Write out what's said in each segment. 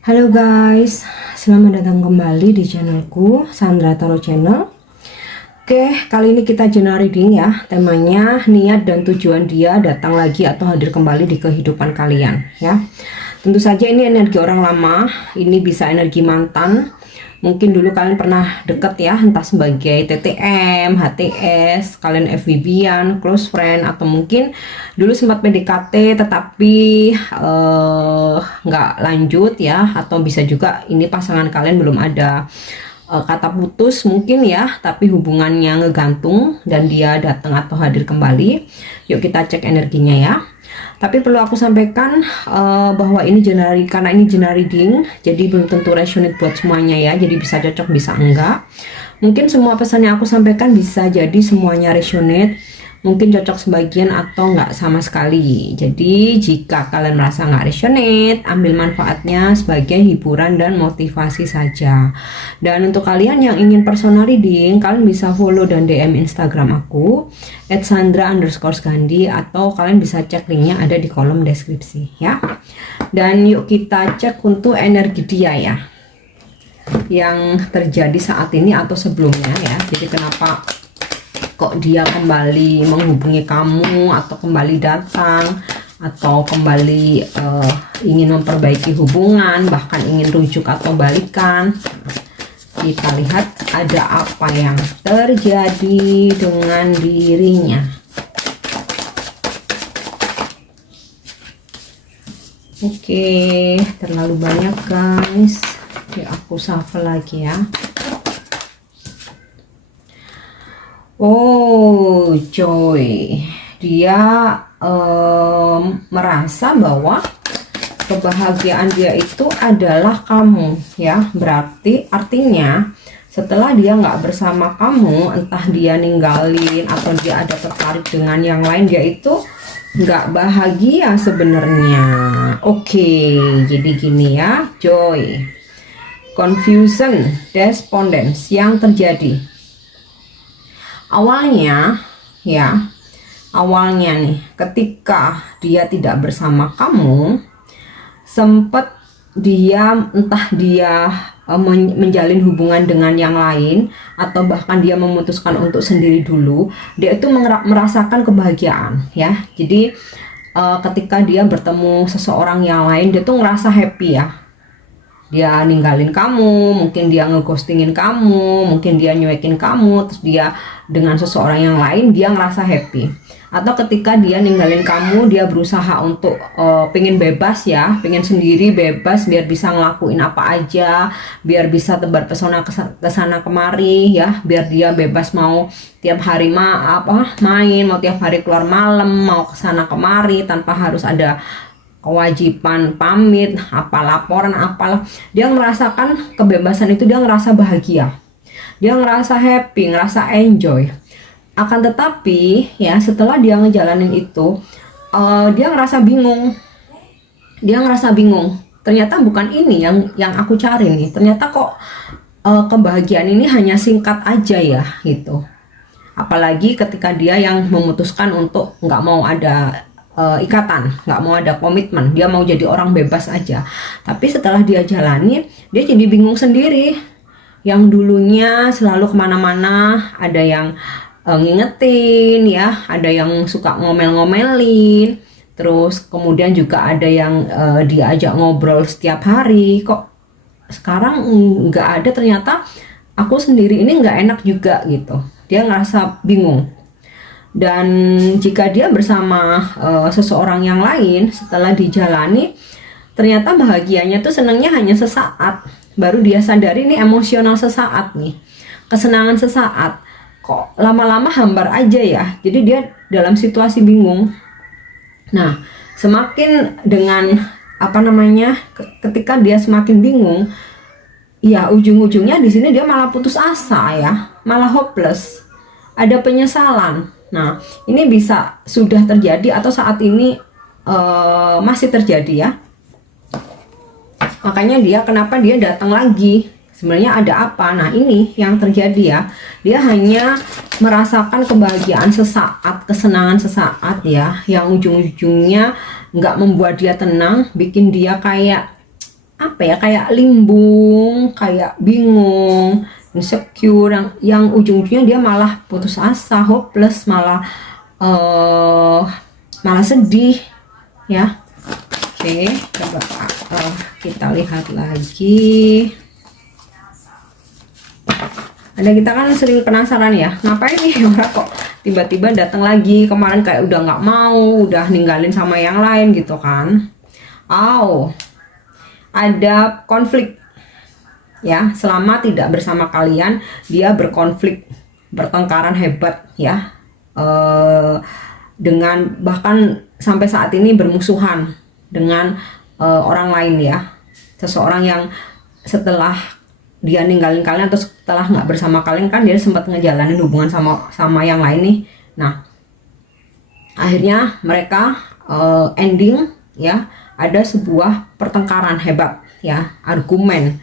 Halo guys, selamat datang kembali di channelku Sandra Tarot Channel. Oke, kali ini kita general reading ya. Temanya niat dan tujuan dia datang lagi atau hadir kembali di kehidupan kalian ya. Tentu saja ini energi orang lama, ini bisa energi mantan. Mungkin dulu kalian pernah deket ya, entah sebagai TTM, HTS, kalian FWB-an, close friend, atau mungkin dulu sempat PDKT tetapi nggak lanjut ya, atau bisa juga ini pasangan kalian belum ada kata putus mungkin ya, tapi hubungannya ngegantung dan dia datang atau hadir kembali. Yuk kita cek energinya ya. Tapi perlu aku sampaikan bahwa ini karena ini general reading, jadi belum tentu resonate buat semuanya ya. Jadi bisa cocok, bisa enggak. Mungkin semua pesan yang aku sampaikan bisa jadi semuanya resonate, mungkin cocok sebagian atau enggak sama sekali. Jadi jika kalian merasa enggak resonate, ambil manfaatnya sebagai hiburan dan motivasi saja. Dan untuk kalian yang ingin personal reading, kalian bisa follow dan DM Instagram aku @sandra_gandhi, atau kalian bisa cek linknya ada di kolom deskripsi ya. Dan yuk kita cek untuk energi dia ya, yang terjadi saat ini atau sebelumnya ya. Jadi kenapa kok dia kembali menghubungi kamu, atau kembali datang, atau kembali ingin memperbaiki hubungan, bahkan ingin rujuk atau balikan. Kita lihat ada apa yang terjadi dengan dirinya. Oke, terlalu banyak guys. Ya, aku shuffle lagi ya. Oh, coy, dia merasa bahwa kebahagiaan dia itu adalah kamu ya. Berarti artinya setelah dia nggak bersama kamu, entah dia ninggalin atau dia ada tertarik dengan yang lain, dia itu nggak bahagia sebenarnya. Oke, jadi gini ya, Joy. Confusion, despondence yang terjadi. Awalnya nih, ketika dia tidak bersama kamu, sempat dia entah dia menjalin hubungan dengan yang lain, atau bahkan dia memutuskan untuk sendiri dulu, dia itu merasakan kebahagiaan ya. Jadi ketika dia bertemu seseorang yang lain, dia tuh ngerasa happy ya. Dia ninggalin kamu, mungkin dia ngeghostingin kamu, mungkin dia nyuekin kamu, terus dia dengan seseorang yang lain dia ngerasa happy. Atau ketika dia ninggalin kamu, dia berusaha untuk pengen bebas ya, pengen sendiri bebas, biar bisa ngelakuin apa aja, biar bisa tebar pesona kesana kemari ya, biar dia bebas mau tiap hari main, mau tiap hari keluar malam, mau kesana kemari tanpa harus ada kewajiban pamit, apa laporan, apalah. Dia merasakan kebebasan itu, dia ngerasa bahagia, dia ngerasa happy, ngerasa enjoy. Akan tetapi ya, setelah dia ngejalanin itu, dia ngerasa bingung. Ternyata bukan ini yang aku cari nih. Ternyata kok kebahagiaan ini hanya singkat aja ya gitu. Apalagi ketika dia yang memutuskan untuk nggak mau ada ikatan, nggak mau ada komitmen, dia mau jadi orang bebas aja. Tapi setelah dia jalani, dia jadi bingung sendiri. Yang dulunya selalu kemana-mana, ada yang ngingetin ya, ada yang suka ngomel-ngomelin, terus kemudian juga ada yang diajak ngobrol setiap hari. Kok sekarang nggak ada, ternyata aku sendiri ini nggak enak juga gitu. Dia ngerasa bingung. Dan jika dia bersama seseorang yang lain, setelah dijalani, ternyata bahagianya tuh senangnya hanya sesaat. Baru dia sadari ini emosional sesaat nih, kesenangan sesaat. Kok lama-lama hambar aja ya. Jadi dia dalam situasi bingung. Nah, semakin dengan ketika dia semakin bingung, ya ujung-ujungnya di sini dia malah putus asa ya, malah hopeless, ada penyesalan. Nah, ini bisa sudah terjadi atau saat ini masih terjadi ya. Makanya kenapa dia datang lagi? Sebenarnya ada apa? Nah, ini yang terjadi ya. Dia hanya merasakan kebahagiaan sesaat, kesenangan sesaat ya, yang ujung-ujungnya nggak membuat dia tenang, bikin dia kayak apa ya, kayak limbung, kayak bingung, insecure, yang ujung-ujungnya dia malah putus asa, hopeless, malah malah sedih ya. Oke, coba kita lihat lagi. Ada, kita kan sering penasaran ya, ngapain nih orang kok tiba-tiba datang lagi, kemarin kayak udah nggak mau, udah ninggalin sama yang lain gitu kan. Ada konflik ya, selama tidak bersama kalian dia berkonflik, bertengkaran hebat ya, dengan bahkan sampai saat ini bermusuhan dengan orang lain ya, seseorang yang setelah dia ninggalin kalian atau setelah nggak bersama kalian kan dia sempat ngejalanin hubungan sama yang lain nih. Nah, akhirnya mereka ending ya, ada sebuah pertengkaran hebat ya, argumen,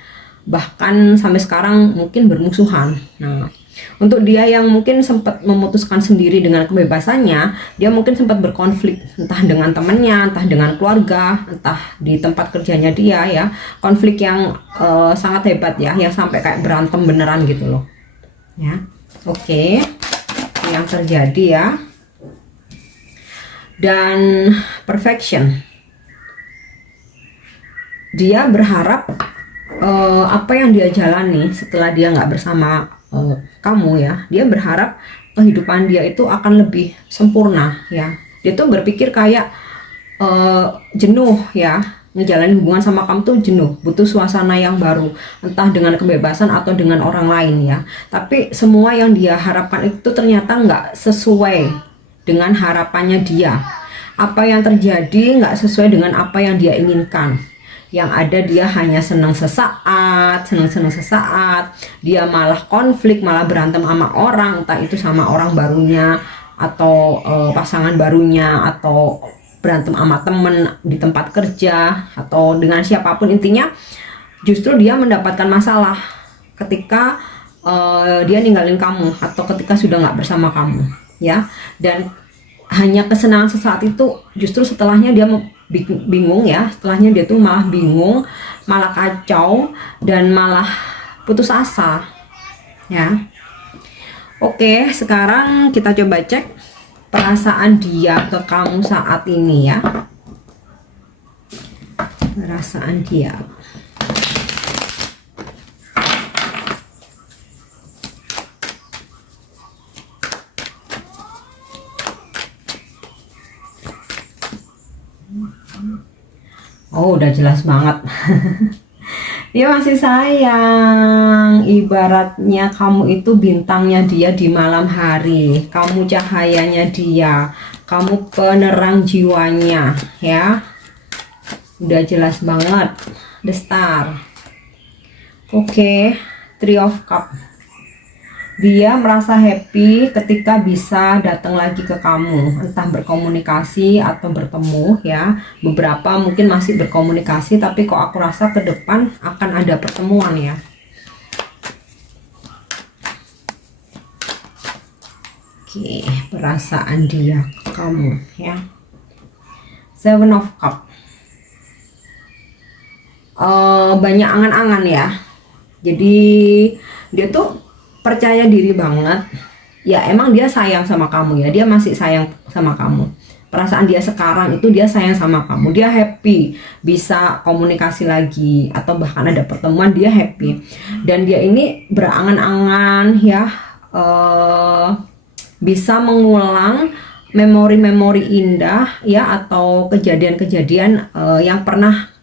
bahkan sampai sekarang mungkin bermusuhan. Nah, untuk dia yang mungkin sempat memutuskan sendiri dengan kebebasannya, dia mungkin sempat berkonflik entah dengan temannya, entah dengan keluarga, entah di tempat kerjanya dia ya, konflik yang sangat hebat ya, yang sampai kayak berantem beneran gitu loh ya. Oke, yang terjadi ya. Dan perfection, dia berharap apa yang dia jalani setelah dia nggak bersama kamu ya, dia berharap kehidupan dia itu akan lebih sempurna ya. Dia tuh berpikir kayak jenuh ya, ngejalanin hubungan sama kamu tuh jenuh, butuh suasana yang baru, entah dengan kebebasan atau dengan orang lain ya. Tapi semua yang dia harapkan itu ternyata nggak sesuai dengan harapannya dia. Apa yang terjadi nggak sesuai dengan apa yang dia inginkan. Yang ada dia hanya senang sesaat, dia malah konflik, malah berantem sama orang, entah itu sama orang barunya atau pasangan barunya, atau berantem sama temen di tempat kerja, atau dengan siapapun. Intinya justru dia mendapatkan masalah ketika dia ninggalin kamu atau ketika sudah nggak bersama kamu ya. Dan hanya kesenangan sesaat itu, justru setelahnya dia bingung ya, setelahnya dia tuh malah bingung, malah kacau, dan malah putus asa ya. Oke, sekarang kita coba cek perasaan dia ke kamu saat ini ya. Perasaan dia. Oh, udah jelas banget. Dia masih sayang. Ibaratnya kamu itu bintangnya dia di malam hari, kamu cahayanya dia, kamu penerang jiwanya ya. Udah jelas banget. The Star. Oke, Three of Cups. Dia merasa happy ketika bisa datang lagi ke kamu, entah berkomunikasi atau bertemu ya. Beberapa mungkin masih berkomunikasi, tapi kok aku rasa ke depan akan ada pertemuan ya. Oke, perasaan dia ke kamu ya. Seven of Cups. Banyak angan-angan ya. Jadi dia tuh percaya diri banget ya, emang dia sayang sama kamu ya, dia masih sayang sama kamu. Perasaan dia sekarang itu dia sayang sama kamu, dia happy bisa komunikasi lagi atau bahkan ada pertemuan, dia happy. Dan dia ini berangan-angan ya, bisa mengulang memori-memori indah ya, atau kejadian-kejadian yang pernah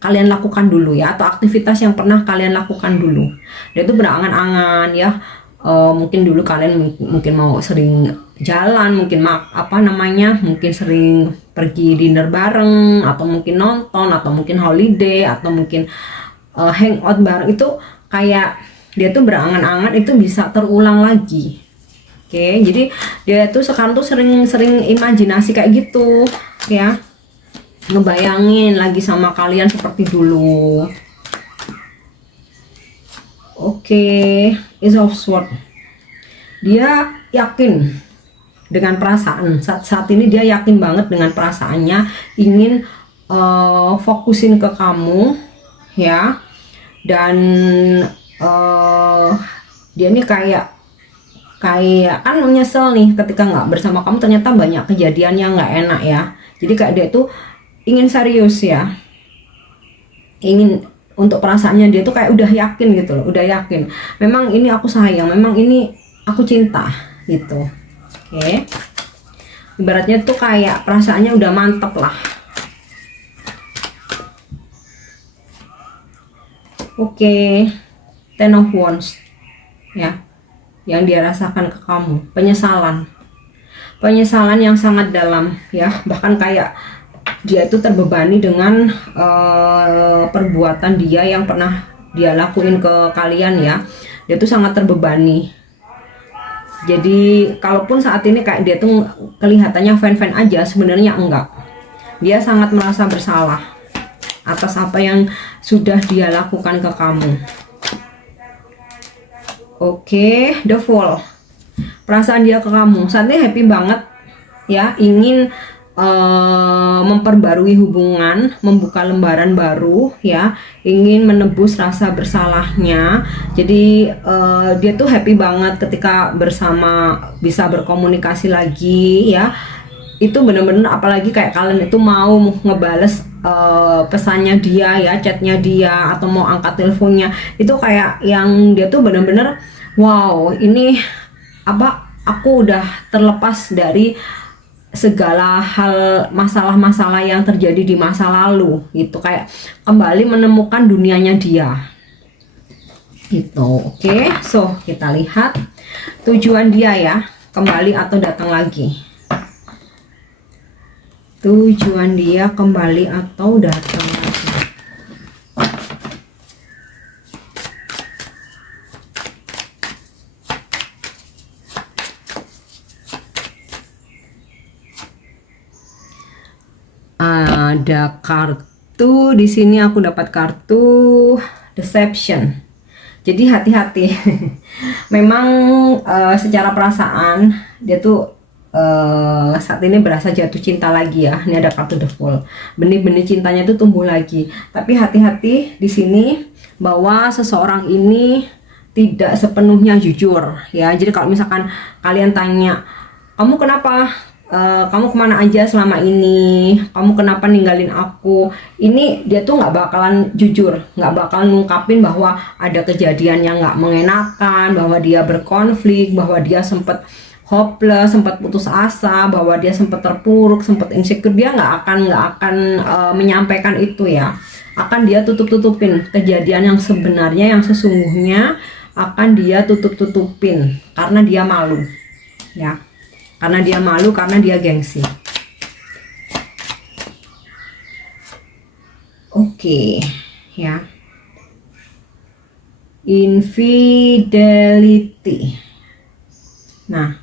kalian lakukan dulu ya, atau aktivitas yang pernah kalian lakukan dulu. Dia itu berangan-angan ya, mungkin dulu kalian mungkin mau sering jalan, mungkin mungkin sering pergi dinner bareng, atau mungkin nonton, atau mungkin holiday, atau mungkin hangout bareng. Itu kayak dia tuh berangan-angan itu bisa terulang lagi. Oke, jadi dia tuh sekarang tuh sering imajinasi kayak gitu ya, ngebayangin lagi sama kalian seperti dulu. Oke, Ace of Swords. Dia yakin dengan perasaan saat ini, dia yakin banget dengan perasaannya, ingin fokusin ke kamu ya. Dan dia nih kayak kan menyesal nih ketika nggak bersama kamu, ternyata banyak kejadian yang nggak enak ya. Jadi kayak dia tuh ingin serius ya, ingin untuk perasaannya dia tuh kayak udah yakin gitu loh, udah yakin memang ini aku sayang, memang ini aku cinta gitu. Oke, ibaratnya tuh kayak perasaannya udah mantep lah. Oke, Ten of Wands ya, yang dia rasakan ke kamu, penyesalan yang sangat dalam ya. Bahkan kayak dia itu terbebani dengan perbuatan dia yang pernah dia lakuin ke kalian ya. Dia tuh sangat terbebani. Jadi kalaupun saat ini kayak dia tuh kelihatannya fine-fine aja, sebenarnya enggak. Dia sangat merasa bersalah atas apa yang sudah dia lakukan ke kamu. Oke, The Fool. Perasaan dia ke kamu saat ini happy banget ya, ingin memperbarui hubungan, membuka lembaran baru ya, ingin menebus rasa bersalahnya. Jadi dia tuh happy banget ketika bersama, bisa berkomunikasi lagi ya. Itu bener-bener, apalagi kayak kalian itu mau ngebales pesannya dia ya, chatnya dia, atau mau angkat teleponnya, itu kayak yang dia tuh bener-bener wow, ini apa, aku udah terlepas dari segala hal, masalah-masalah yang terjadi di masa lalu gitu, kayak kembali menemukan dunianya dia gitu. Oke, so kita lihat tujuan dia ya, kembali atau datang lagi. Tujuan dia kembali atau datang lagi. Ada kartu di sini, aku dapat kartu Deception. Jadi hati-hati. Memang secara perasaan dia tuh saat ini berasa jatuh cinta lagi ya. Ini ada kartu The Fool. Benih-benih cintanya itu tumbuh lagi. Tapi hati-hati di sini bahwa seseorang ini tidak sepenuhnya jujur ya. Jadi kalau misalkan kalian tanya, kamu kenapa? Kamu kemana aja selama ini? Kamu kenapa ninggalin aku? Ini dia tuh nggak bakalan jujur, nggak bakalan ngungkapin bahwa ada kejadian yang nggak mengenakan, bahwa dia berkonflik, bahwa dia sempat hopeless, sempat putus asa, bahwa dia sempat terpuruk, sempat insecure. Dia nggak akan menyampaikan itu ya. Akan dia tutup-tutupin kejadian yang sebenarnya, yang sesungguhnya akan dia tutup-tutupin karena dia malu ya. Karena dia malu, karena dia gengsi. Oke, ya. Infidelity. Nah,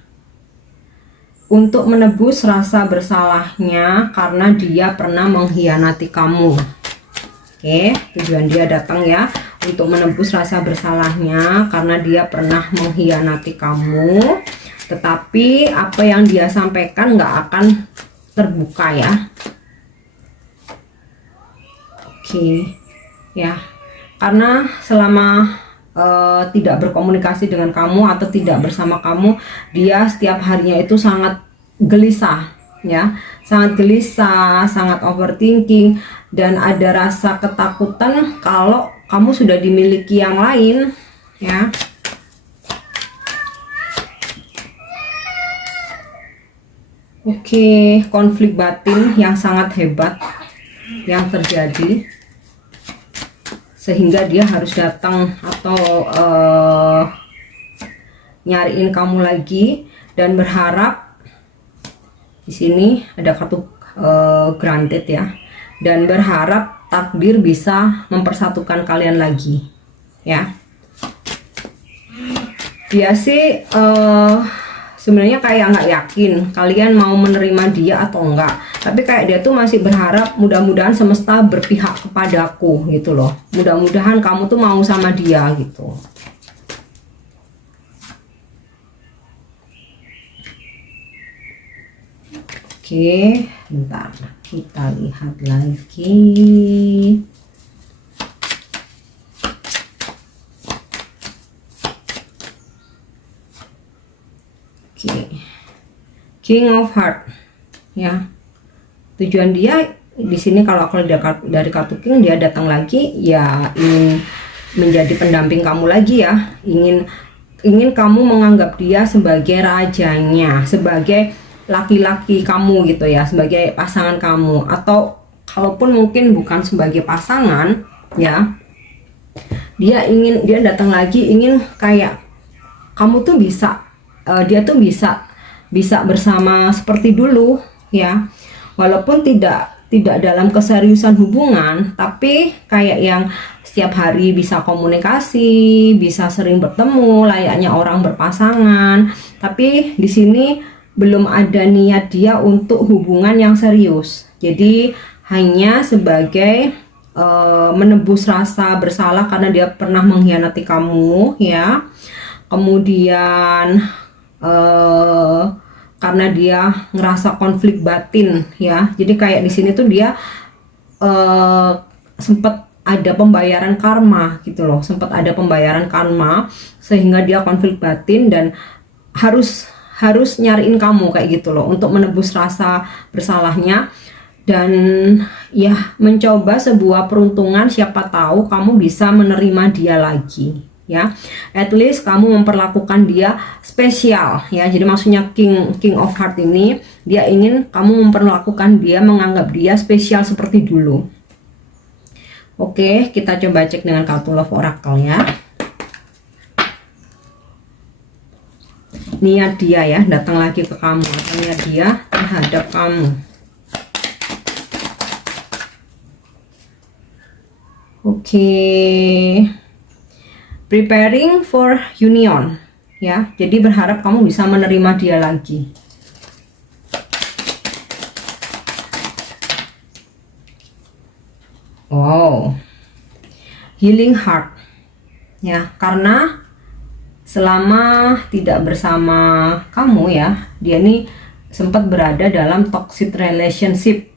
untuk menebus rasa bersalahnya karena dia pernah mengkhianati kamu. Oke, tujuan dia datang ya, untuk menebus rasa bersalahnya karena dia pernah mengkhianati kamu. Tetapi apa yang dia sampaikan nggak akan terbuka ya. Oke, ya, karena selama tidak berkomunikasi dengan kamu atau tidak bersama kamu, dia setiap harinya itu sangat gelisah ya, sangat gelisah, sangat overthinking, dan ada rasa ketakutan kalau kamu sudah dimiliki yang lain ya. Oke, konflik batin yang sangat hebat yang terjadi sehingga dia harus datang atau nyariin kamu lagi, dan berharap di sini ada kartu granted ya, dan berharap takdir bisa mempersatukan kalian lagi ya. Dia sih sebenarnya kayak nggak yakin kalian mau menerima dia atau enggak, tapi kayak dia tuh masih berharap mudah-mudahan semesta berpihak kepadaku gitu loh, mudah-mudahan kamu tuh mau sama dia gitu. Oke, bentar kita lihat lagi. King of Heart ya. Tujuan dia di sini kalau aku dari kartu King, dia datang lagi ya ingin menjadi pendamping kamu lagi ya, ingin kamu menganggap dia sebagai rajanya, sebagai laki-laki kamu gitu ya, sebagai pasangan kamu, atau kalaupun mungkin bukan sebagai pasangan ya, dia datang lagi ingin kayak kamu tuh bisa dia tuh bisa bersama seperti dulu ya, walaupun tidak dalam keseriusan hubungan, tapi kayak yang setiap hari bisa komunikasi, bisa sering bertemu layaknya orang berpasangan. Tapi di sini belum ada niat dia untuk hubungan yang serius. Jadi hanya sebagai menebus rasa bersalah karena dia pernah mengkhianati kamu ya. Kemudian karena dia ngerasa konflik batin ya, jadi kayak di sini tuh dia sempat ada pembayaran karma gitu loh, sempat ada pembayaran karma sehingga dia konflik batin dan harus nyariin kamu kayak gitu loh untuk menebus rasa bersalahnya, dan ya mencoba sebuah peruntungan, siapa tahu kamu bisa menerima dia lagi ya, at least kamu memperlakukan dia spesial ya. Jadi maksudnya King of Heart ini dia ingin kamu memperlakukan dia, menganggap dia spesial seperti dulu. Oke, kita coba cek dengan kartu Love Oracle ya. Niat dia ya datang lagi ke kamu, atau niat dia terhadap kamu. Oke. Preparing for union ya, jadi berharap kamu bisa menerima dia lagi. Wow, healing heart ya, karena selama tidak bersama kamu ya, dia ini sempat berada dalam toxic relationship.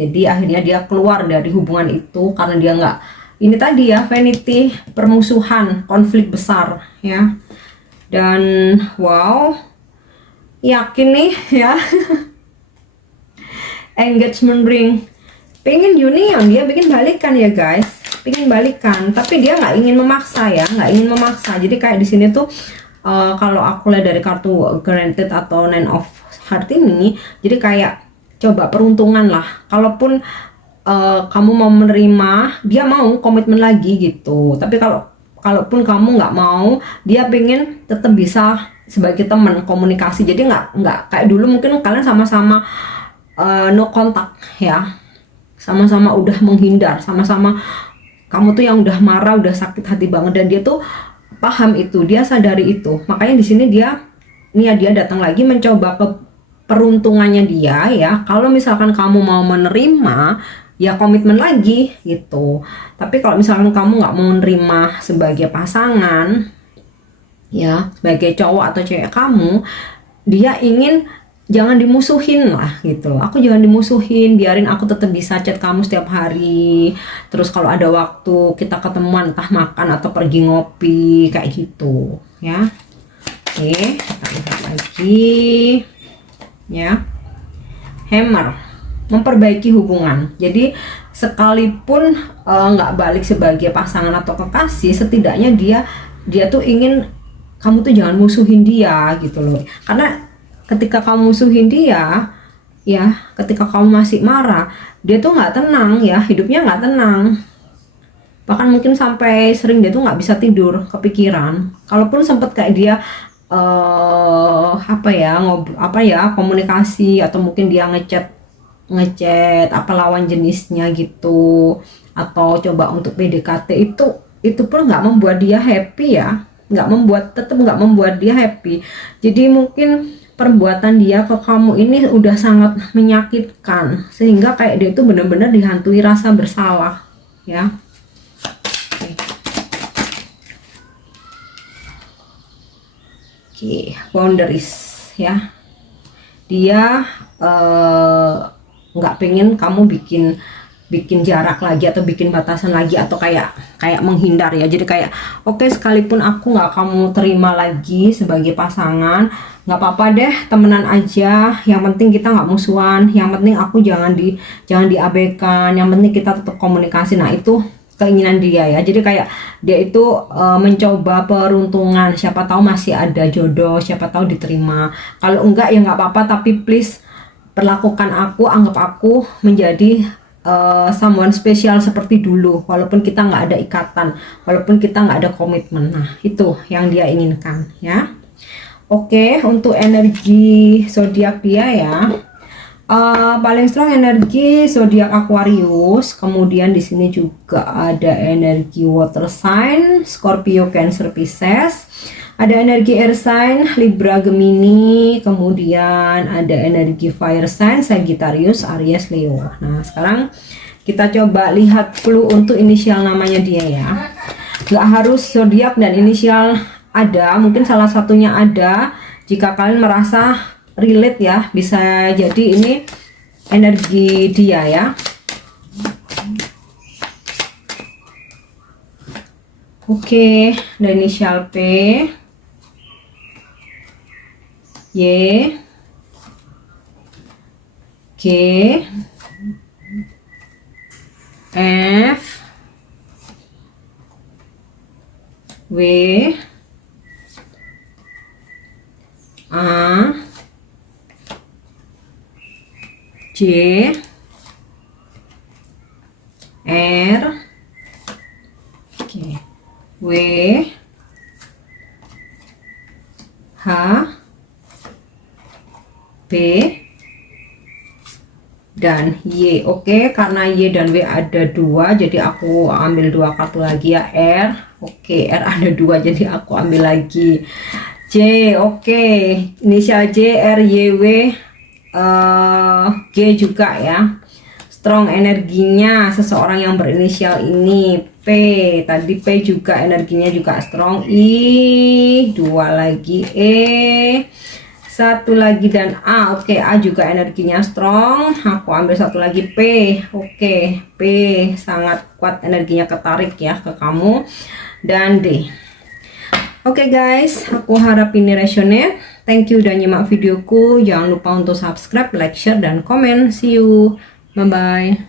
Jadi akhirnya dia keluar dari hubungan itu karena dia nggak, ini tadi ya, vanity, permusuhan, konflik besar ya. Dan wow, yakin nih ya. Engagement ring, pengen union, dia bikin balikan ya guys, pengen balikan, tapi dia nggak ingin memaksa ya, nggak ingin memaksa. Jadi kayak di sini tuh kalau aku lihat dari kartu Granted atau Nine of Heart ini, jadi kayak coba peruntungan lah. Kalaupun kamu mau menerima, dia mau komitmen lagi gitu. Tapi kalaupun kamu nggak mau, dia pengen tetap bisa sebagai teman komunikasi. Jadi nggak kayak dulu mungkin kalian sama-sama no kontak ya, sama-sama udah menghindar, sama-sama kamu tuh yang udah marah, udah sakit hati banget, dan dia tuh paham itu, dia sadari itu. Makanya di sini dia datang lagi mencoba ke peruntungannya dia ya. Kalau misalkan kamu mau menerima, ya komitmen lagi gitu. Tapi kalau misalkan kamu nggak mau menerima sebagai pasangan ya, sebagai cowok atau cewek kamu, dia ingin jangan dimusuhin lah gitu. Aku jangan dimusuhin, biarin aku tetap bisa chat kamu setiap hari. Terus kalau ada waktu kita ketemuan, entah makan atau pergi ngopi kayak gitu ya. Oke, kita lihat lagi ya. Hammer, memperbaiki hubungan. Jadi sekalipun nggak balik sebagai pasangan atau kekasih, setidaknya dia tuh ingin kamu tuh jangan musuhin dia gitu loh. Karena ketika kamu musuhin dia ya, ketika kamu masih marah, dia tuh nggak tenang ya, hidupnya nggak tenang. Bahkan mungkin sampai sering dia tuh nggak bisa tidur, kepikiran. Kalaupun sempet kayak dia komunikasi, atau mungkin dia ngechat apa lawan jenisnya gitu, atau coba untuk PDKT, itu pun nggak membuat dia happy ya, tetap nggak membuat dia happy. Jadi mungkin perbuatan dia ke kamu ini udah sangat menyakitkan, sehingga kayak dia itu benar-benar dihantui rasa bersalah ya. Oke, boundaries ya. Dia nggak pengen kamu bikin bikin jarak lagi atau bikin batasan lagi atau kayak menghindar ya. Jadi kayak oke, sekalipun aku nggak kamu terima lagi sebagai pasangan, nggak apa-apa deh, temenan aja, yang penting kita nggak musuhan, yang penting aku jangan diabaikan, yang penting kita tetap komunikasi. Nah itu keinginan dia ya. Jadi kayak dia itu mencoba peruntungan, siapa tahu masih ada jodoh, siapa tahu diterima. Kalau enggak ya nggak apa-apa, tapi please perlakukan aku, anggap aku menjadi someone spesial seperti dulu, walaupun kita nggak ada ikatan, walaupun kita nggak ada komitmen. Nah itu yang dia inginkan ya. Oke, untuk energi zodiak dia ya, paling strong energi zodiak Aquarius. Kemudian di sini juga ada energi water sign Scorpio, Cancer, Pisces. Ada energi air sign Libra, Gemini. Kemudian ada energi fire sign Sagittarius, Aries, Leo. Nah sekarang kita coba lihat clue untuk inisial namanya dia ya. Gak harus zodiak dan inisial ada, mungkin salah satunya ada. Jika kalian merasa relate ya, bisa jadi ini energi dia ya. Oke, ada inisial P, Y, G, F, W, A, J, R, oke, W, H, B, dan Y. Oke, karena Y dan W ada dua, jadi aku ambil dua kartu lagi ya. R, oke, R ada dua, jadi aku ambil lagi. J, oke, inisial J, R, Y, W, G juga ya. Strong energinya seseorang yang berinisial ini. P, tadi P juga energinya juga strong. I, dua lagi. E, satu lagi, dan A. Oke, A juga energinya strong. Aku ambil satu lagi, P. Oke, P sangat kuat energinya, ketarik ya ke kamu. Dan D. Oke guys, aku harap ini resonate. Thank you udah nyimak videoku. Jangan lupa untuk subscribe, like, share, dan komen. See you. Bye-bye.